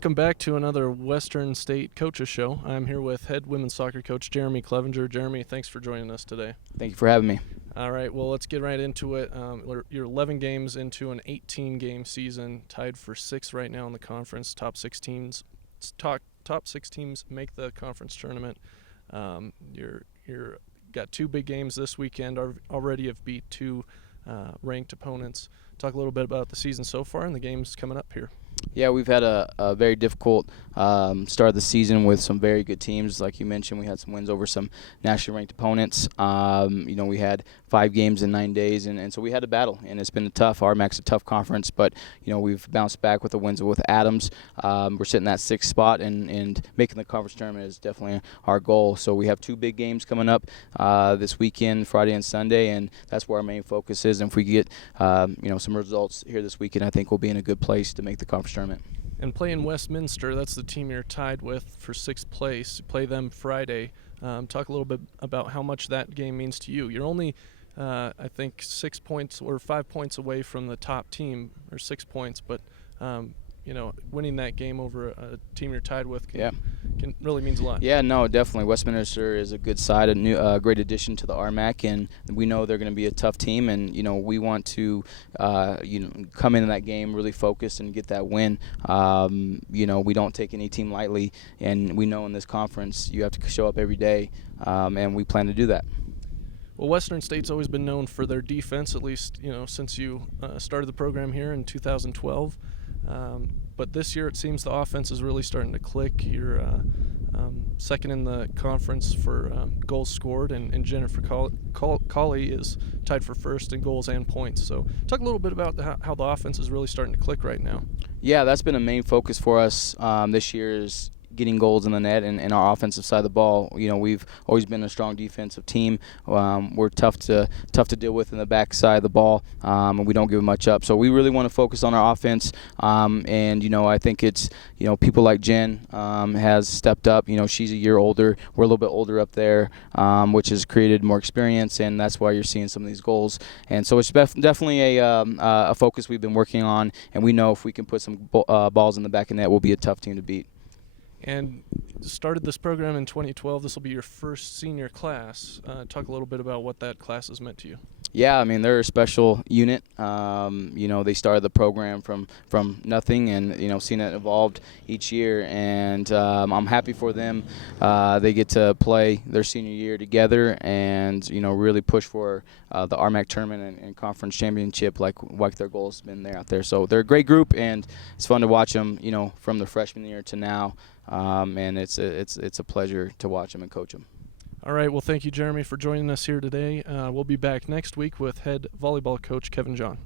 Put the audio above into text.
welcome back to another Western State Coaches Show. I'm here with head women's soccer coach Jeremy Clevenger. Jeremy, thanks for joining us today. Thank you for having me. All right, well, let's get right into it. You're 11 games into an 18-game season, tied for sixth right now in the conference. Top six teams make the conference tournament. You're got two big games this weekend. Already have beat two ranked opponents. Talk a little bit about the season so far and the games coming up here. Yeah, we've had a very difficult start of the season with some very good teams. Like you mentioned, we had some wins over some nationally ranked opponents. We had 5 games in 9 days, and so we had a battle, and it's been tough. RMAC's a tough conference, but we've bounced back with the wins with Adams. We're sitting at 6th spot, and making the conference tournament is definitely our goal. So we have 2 big games coming up this weekend, Friday and Sunday, and that's where our main focus is. And if we get some results here this weekend, I think we'll be in a good place to make the conference tournament. And playing Westminster, that's the team you're tied with for 6th place. You play them Friday. Talk a little bit about how much that game means to you. You're only, I think, 6 points or 5 points away from the top team, or 6 points, but winning that game over a team you're tied with can really means a lot. Yeah, no, definitely. Westminster is a good side, a great addition to the RMAC, and we know they're going to be a tough team, and we want to come into that game really focused and get that win. We don't take any team lightly, and we know in this conference you have to show up every day, and we plan to do that. Well, Western State's always been known for their defense, at least since you started the program here in 2012. But this year it seems the offense is really starting to click. You're second in the conference for goals scored, and Jennifer Colley is tied for first in goals and points. So talk a little bit about how the offense is really starting to click right now. Yeah, that's been a main focus for us this year, is getting goals in the net and our offensive side of the ball. We've always been a strong defensive team. We're tough to deal with in the back side of the ball, and we don't give much up. So we really want to focus on our offense. I think it's people like Jen has stepped up. She's a year older. We're a little bit older up there, which has created more experience, and that's why you're seeing some of these goals. And so it's definitely a focus we've been working on, and we know if we can put some balls in the back of net, we'll be a tough team to beat. And started this program in 2012. This will be your first senior class. Talk a little bit about what that class has meant to you. Yeah, I mean, they're a special unit. They started the program from nothing, and seeing it evolved each year. And I'm happy for them. They get to play their senior year together, and really push for the RMAC tournament and conference championship, like their goal has been there out there. So they're a great group, and it's fun to watch them. From the freshman year to now, and it's a pleasure to watch them and coach them. All right, well, thank you, Jeremy, for joining us here today. We'll be back next week with head volleyball coach Kevin John.